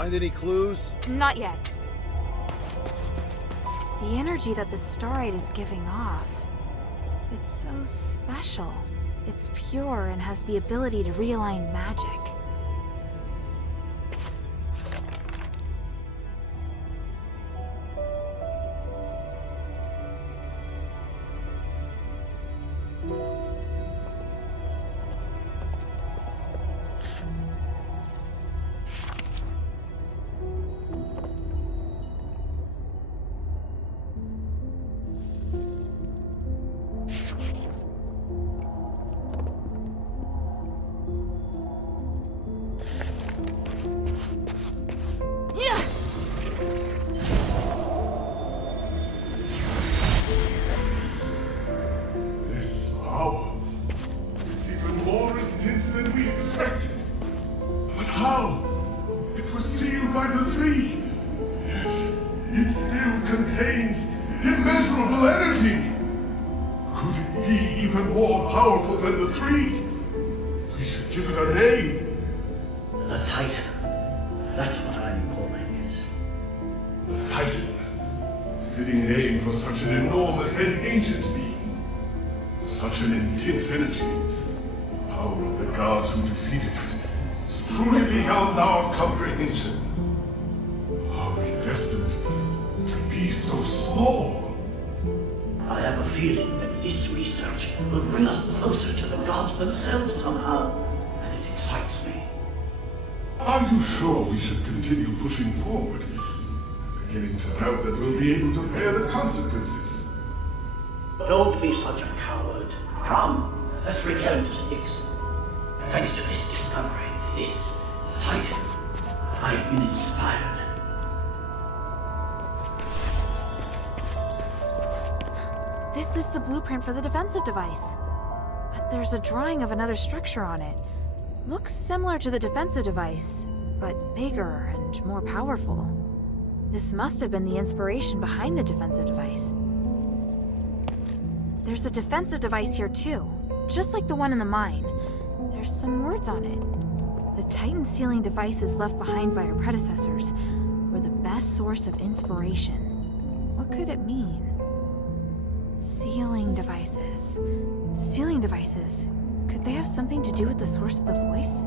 Find any clues? Not yet. The energy that the starite is giving off, it's so special. It's pure and has the ability to realign magic. Themselves somehow, and it excites me. Are you sure we should continue pushing forward? I'm beginning to doubt that we'll be able to bear the consequences. Don't be such a coward. Come, let's return to Styx. Thanks to this discovery, this Titan, I've been inspired. This is the blueprint for the defensive device. But there's a drawing of another structure on it. Looks similar to the defensive device, but bigger and more powerful. This must have been the inspiration behind the defensive device. There's a defensive device here too, just like the one in the mine. There's some words on it. The Titan sealing devices left behind by our predecessors were the best source of inspiration. What could it mean? Sealing devices. Sealing devices. Could they have something to do with the source of the voice?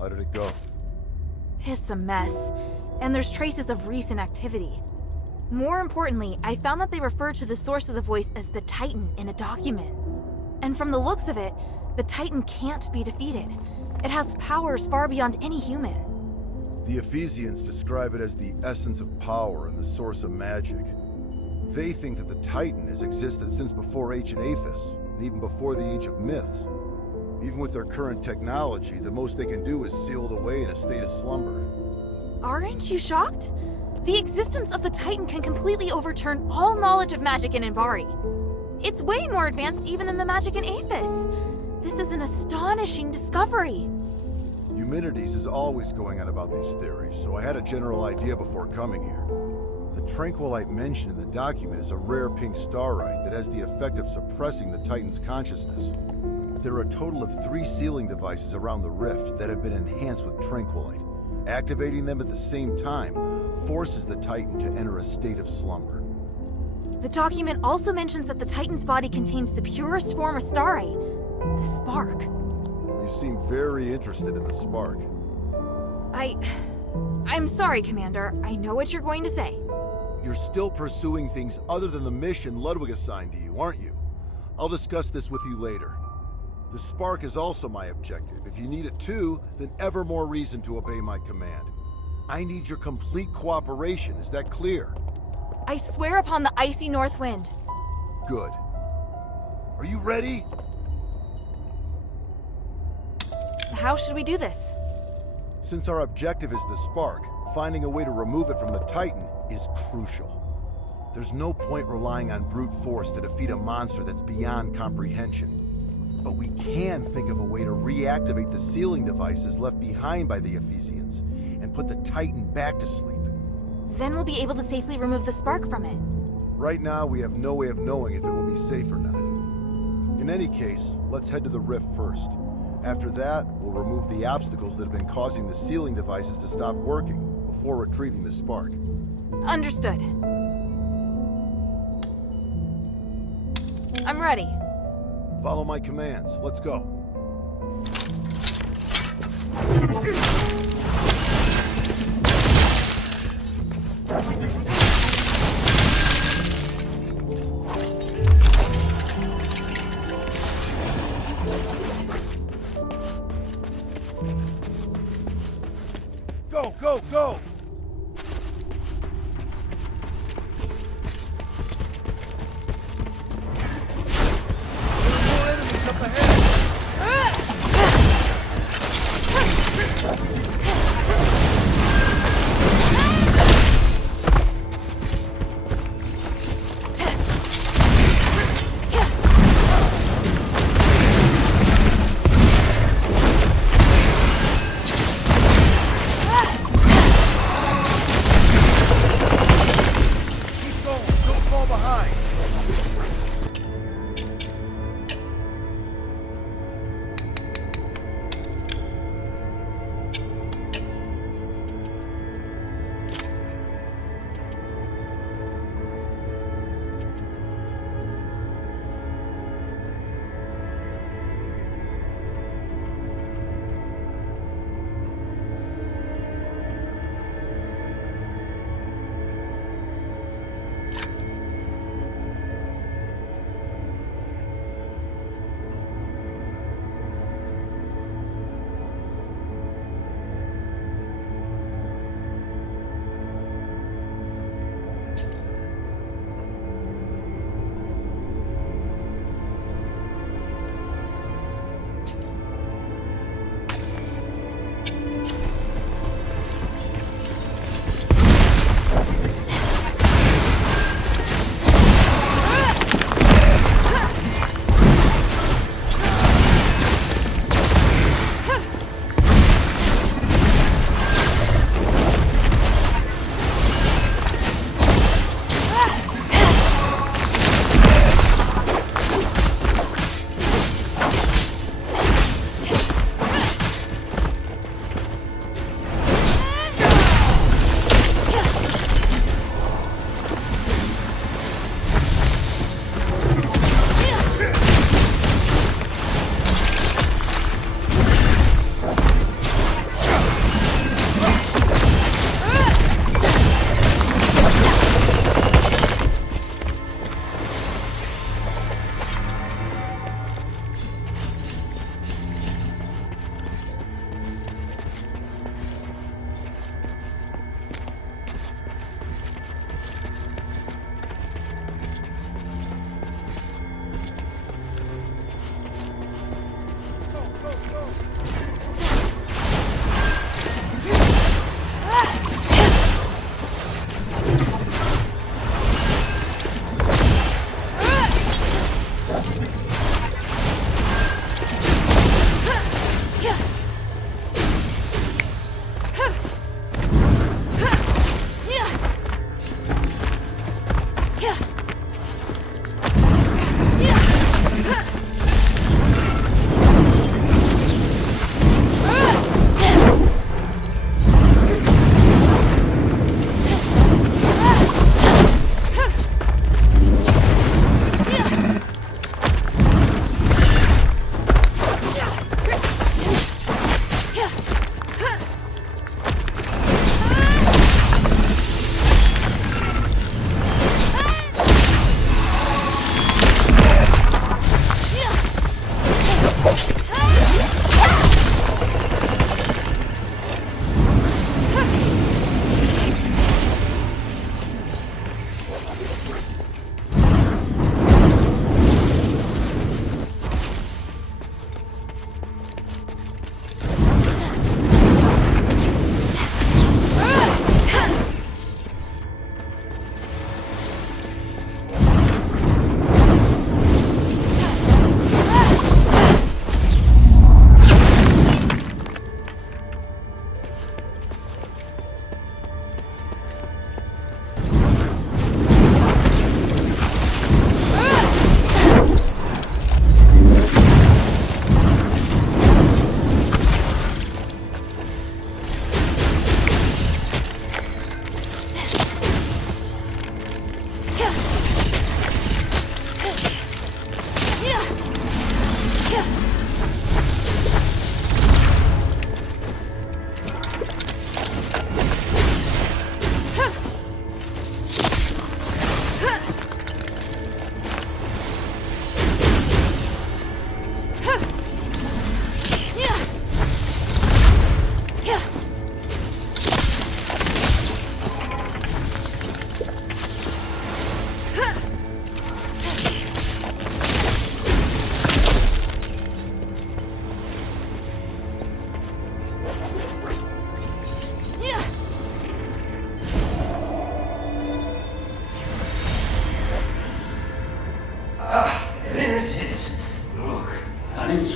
How did it go? It's a mess, and there's traces of recent activity. More importantly, I found that they referred to the source of the voice as the Titan in a document. And from the looks of it, the Titan can't be defeated. It has powers far beyond any human. The Ephesians describe it as the essence of power and the source of magic. They think that the Titan has existed since before ancient Aphis, and even before the Age of Myths. Even with their current technology, the most they can do is seal it away in a state of slumber. Aren't you shocked? The existence of the Titan can completely overturn all knowledge of magic in Invari. It's way more advanced even than the magic in Aphis. This is an astonishing discovery. Eumenides is always going on about these theories, so I had a general idea before coming here. The tranquilite mentioned in the document is a rare pink starite that has the effect of suppressing the Titan's consciousness. There are a total of 3 sealing devices around the rift that have been enhanced with tranquilite. Activating them at the same time forces the Titan to enter a state of slumber. The document also mentions that the Titan's body contains the purest form of starite, the spark. You seem very interested in the spark. I'm sorry, Commander. I know what you're going to say. You're still pursuing things other than the mission Ludwig assigned to you, aren't you? I'll discuss this with you later. The spark is also my objective. If you need it too, then ever more reason to obey my command. I need your complete cooperation, is that clear? I swear upon the icy north wind. Good. Are you ready? How should we do this? Since our objective is the spark, finding a way to remove it from the Titan is crucial. There's no point relying on brute force to defeat a monster that's beyond comprehension. But we can think of a way to reactivate the sealing devices left behind by the Ephesians and put the Titan back to sleep. Then we'll be able to safely remove the spark from it. Right now, we have no way of knowing if it will be safe or not. In any case, let's head to the rift first. After that, we'll remove the obstacles that have been causing the sealing devices to stop working before retrieving the spark. Understood. I'm ready. Follow my commands. Let's go. Go, go, go!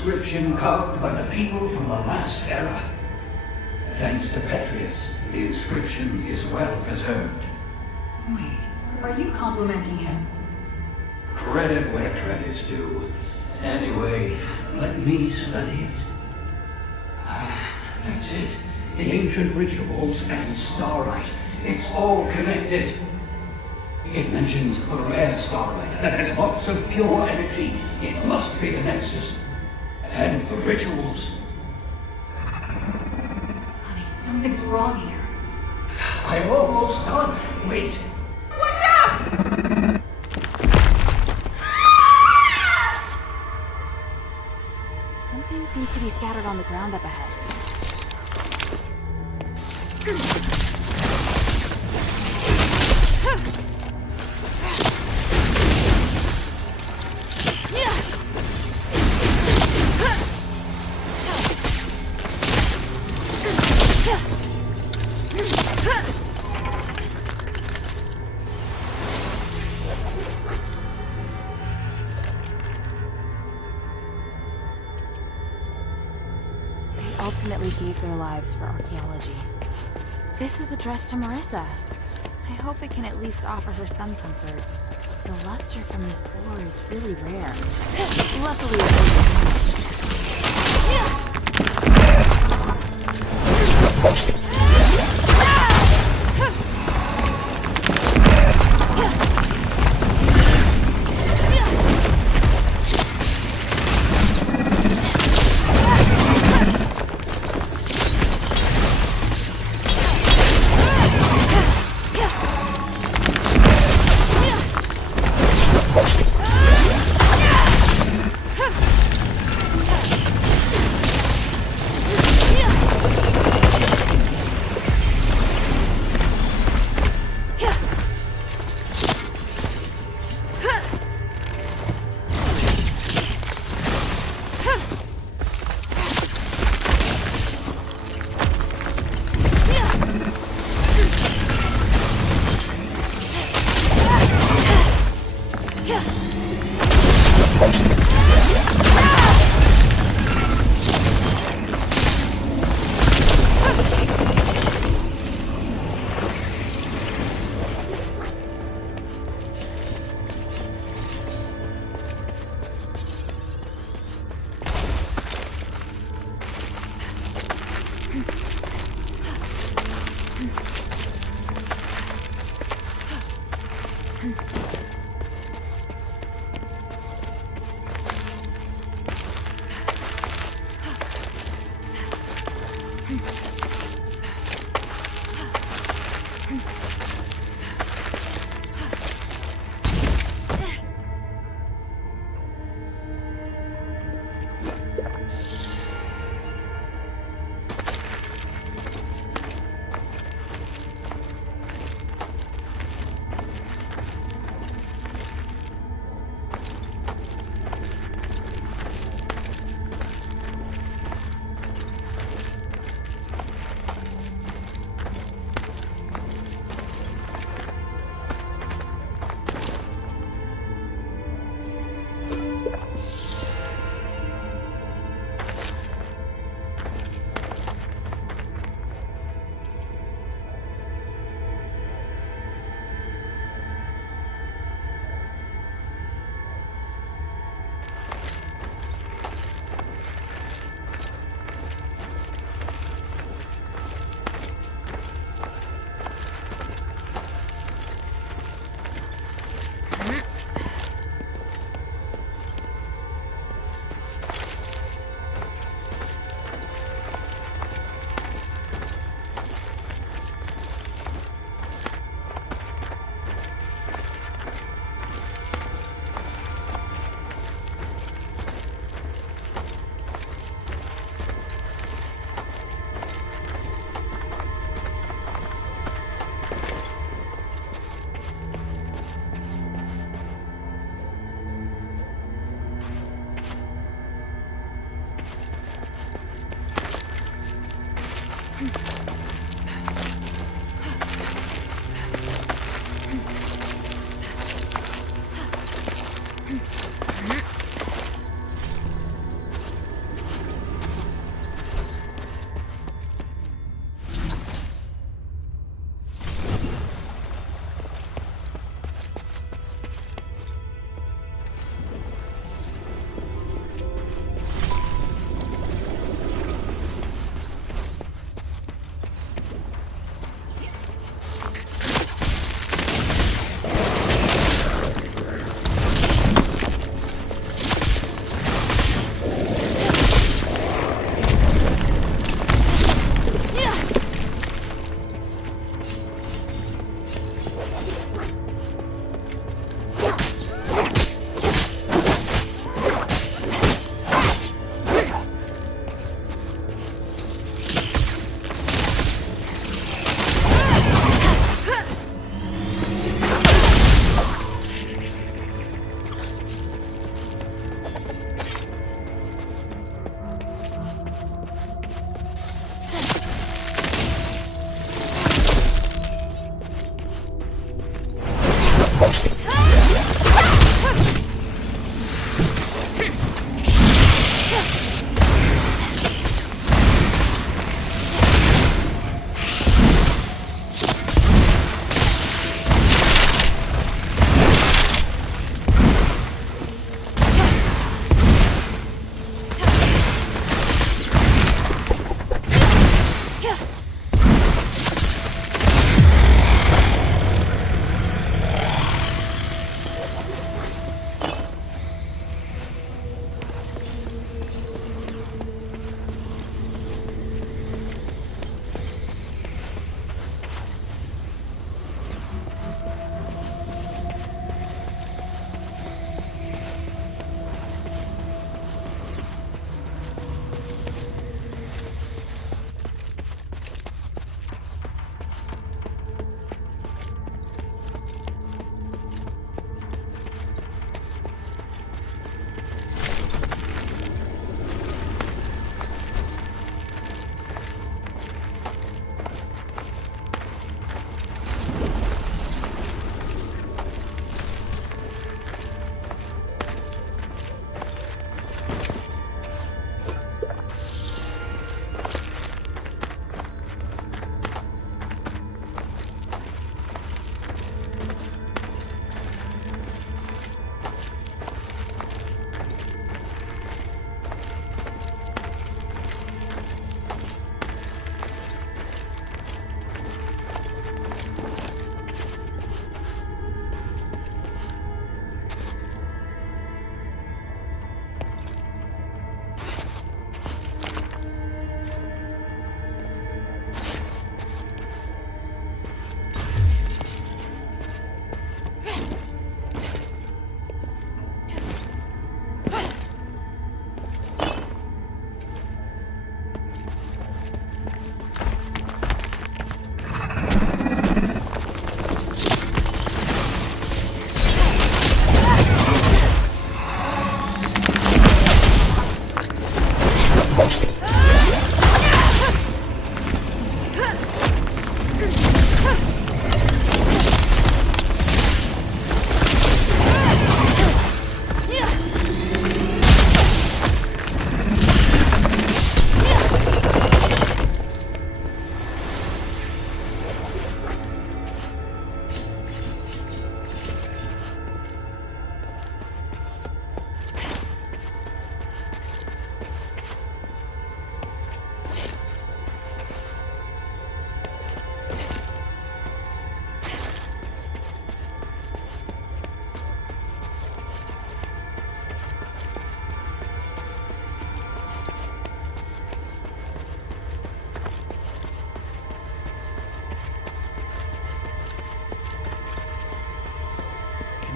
inscription carved by the people from the last era. Thanks to Petrius, the inscription is well preserved. Wait, are you complimenting him? Credit where credit's due. Anyway, let me study it. Ah, that's it. The ancient rituals and starlight. It's all connected. It mentions a rare starlight that has lots of pure energy. It must be the Nexus. And the rituals. Honey, something's wrong here. I'm almost done. Wait. Watch out! Something seems to be scattered on the ground up ahead. Ultimately gave their lives for archaeology. This is addressed to Marissa. I hope it can at least offer her some comfort. The luster from this ore is really rare. Luckily, it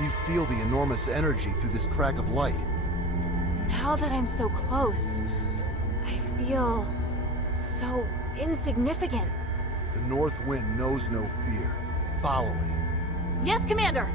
Can you feel the enormous energy through this crack of light? Now that I'm so close, I feel so insignificant. The North Wind knows no fear. Follow it. Yes, Commander!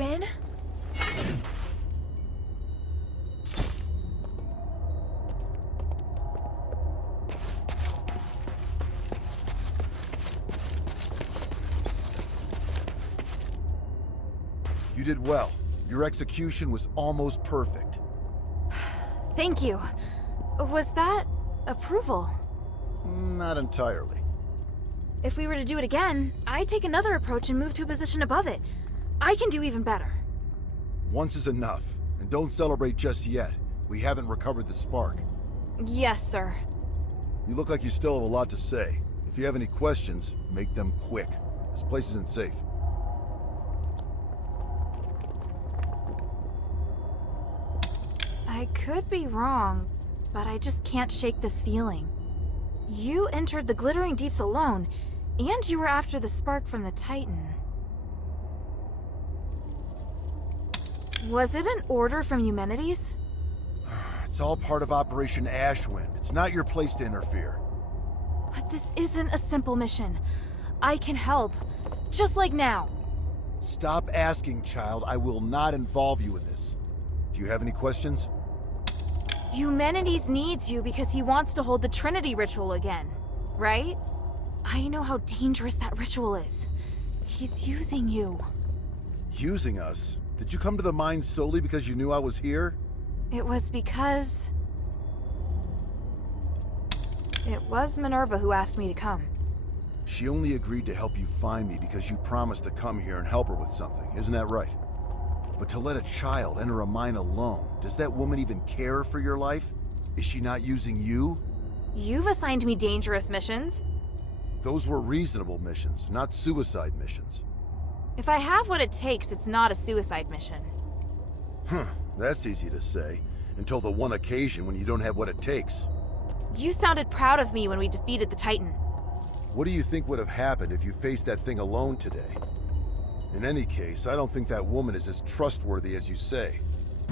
win? You did well. Your execution was almost perfect. Thank you. Was that approval? Not entirely. If we were to do it again, I'd take another approach and move to a position above it. I can do even better. Once is enough, and don't celebrate just yet. We haven't recovered the spark. Yes, sir. You look like you still have a lot to say. If you have any questions, make them quick. This place isn't safe. I could be wrong, but I just can't shake this feeling. You entered the Glittering Deeps alone, and you were after the spark from the Titan. Was it an order from Eumenides? It's all part of Operation Ashwind. It's not your place to interfere. But this isn't a simple mission. I can help, just like now. Stop asking, child. I will not involve you in this. Do you have any questions? Eumenides needs you because he wants to hold the Trinity ritual again, right? I know how dangerous that ritual is. He's using you. Using us? Did you come to the mine solely because you knew I was here? It was because... It was Minerva who asked me to come. She only agreed to help you find me because you promised to come here and help her with something, isn't that right? But to let a child enter a mine alone, does that woman even care for your life? Is she not using you? You've assigned me dangerous missions. Those were reasonable missions, not suicide missions. If I have what it takes, it's not a suicide mission. That's easy to say, until the one occasion when you don't have what it takes. You sounded proud of me when we defeated the Titan. What do you think would have happened if you faced that thing alone today? In any case, I don't think that woman is as trustworthy as you say.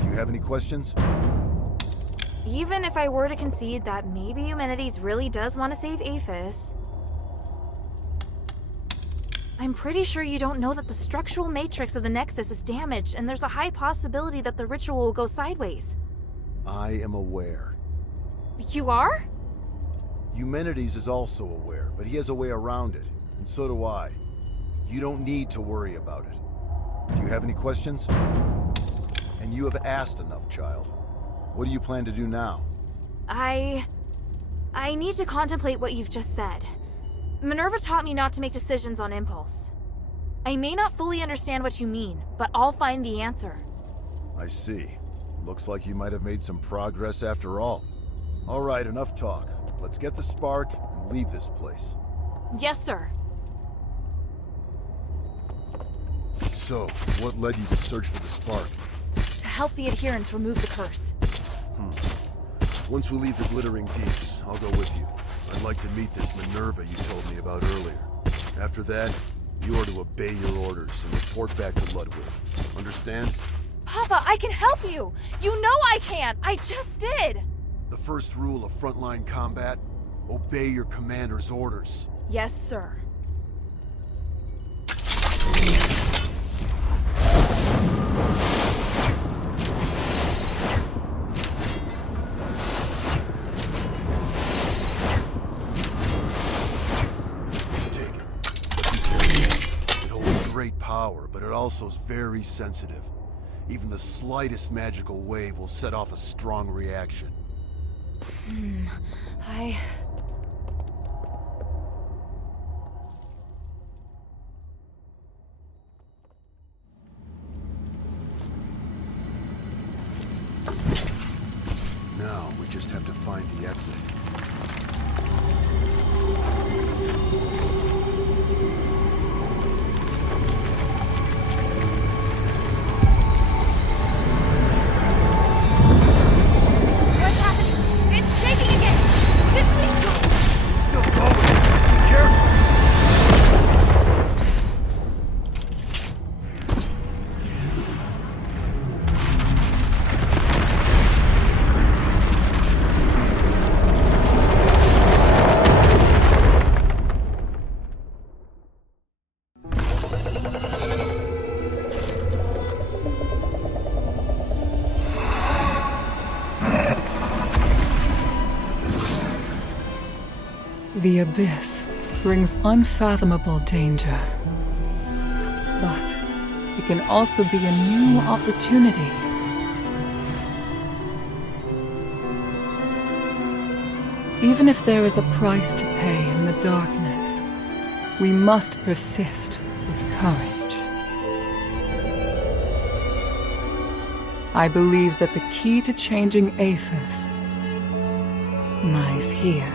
Do you have any questions? Even if I were to concede that maybe Eumenides really does want to save Aphis, I'm pretty sure you don't know that the structural matrix of the Nexus is damaged, and there's a high possibility that the ritual will go sideways. I am aware. You are? Eumenides is also aware, but he has a way around it, and so do I. You don't need to worry about it. Do you have any questions? And you have asked enough, child. What do you plan to do now? I need to contemplate what you've just said. Minerva taught me not to make decisions on impulse. I may not fully understand what you mean, but I'll find the answer. I see. Looks like you might have made some progress after all. All right, enough talk. Let's get the spark and leave this place. Yes, sir. So, what led you to search for the spark? To help the adherents remove the curse. Once we leave the Glittering Deeps, I'll go with you. I'd like to meet this Minerva you told me about earlier. After that, you are to obey your orders and report back to Ludwig. Understand? Papa, I can help you! You know I can! I just did! The first rule of frontline combat, obey your commander's orders. Yes, sir. Great power, but it also is very sensitive. Even the slightest magical wave will set off a strong reaction. Now we just have to find the exit. The abyss brings unfathomable danger. But it can also be a new opportunity. Even if there is a price to pay in the darkness, we must persist with courage. I believe that the key to changing Aphis lies here.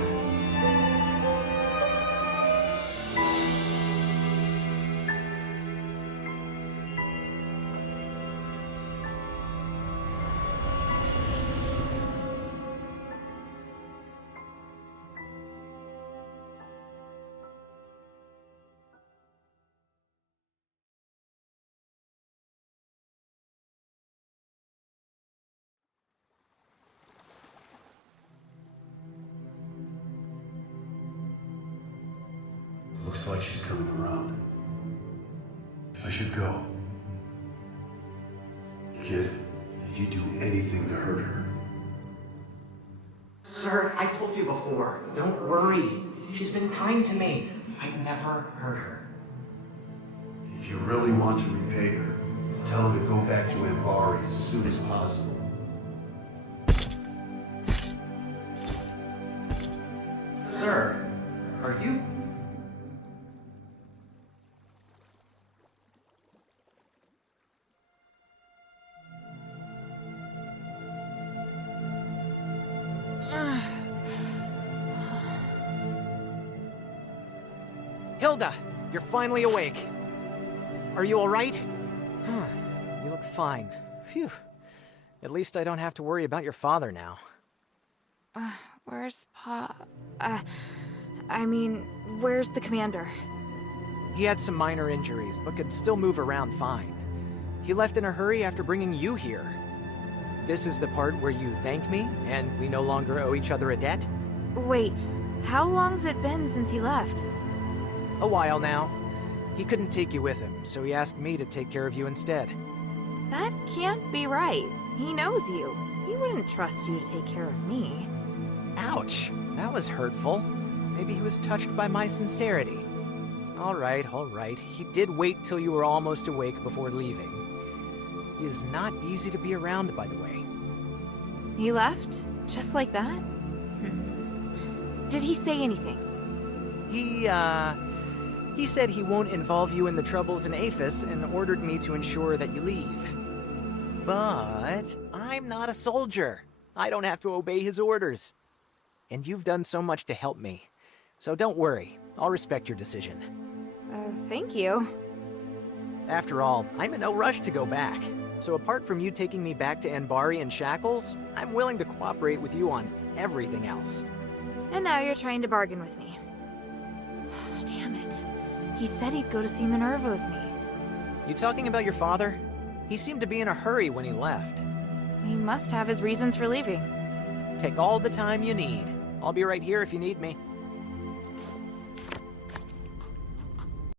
Looks like she's coming around. I should go. Kid, if you do anything to hurt her... Sir, I told you before, don't worry. She's been kind to me. I'd never hurt her. If you really want to repay her, tell her to go back to Ambari as soon as possible. Sir, are you... Hilda, you're finally awake. Are you all right? You look fine. Phew. At least I don't have to worry about your father now. Where's Pa? Where's the commander? He had some minor injuries, but could still move around fine. He left in a hurry after bringing you here. This is the part where you thank me, and we no longer owe each other a debt? Wait, how long's it been since he left? A while now. He couldn't take you with him, so he asked me to take care of you instead. That can't be right. He knows you. He wouldn't trust you to take care of me. Ouch, that was hurtful. Maybe he was touched by my sincerity. All right. He did wait till you were almost awake before leaving. He is not easy to be around, by the way. He left? Just like that? Did he say anything? He said he won't involve you in the troubles in Aphis and ordered me to ensure that you leave. But I'm not a soldier. I don't have to obey his orders. And you've done so much to help me. So don't worry, I'll respect your decision. Thank you. After all, I'm in no rush to go back. So apart from you taking me back to Anbari in shackles, I'm willing to cooperate with you on everything else. And now you're trying to bargain with me. Damn it. He said he'd go to see Minerva with me. You talking about your father? He seemed to be in a hurry when he left. He must have his reasons for leaving. Take all the time you need. I'll be right here if you need me.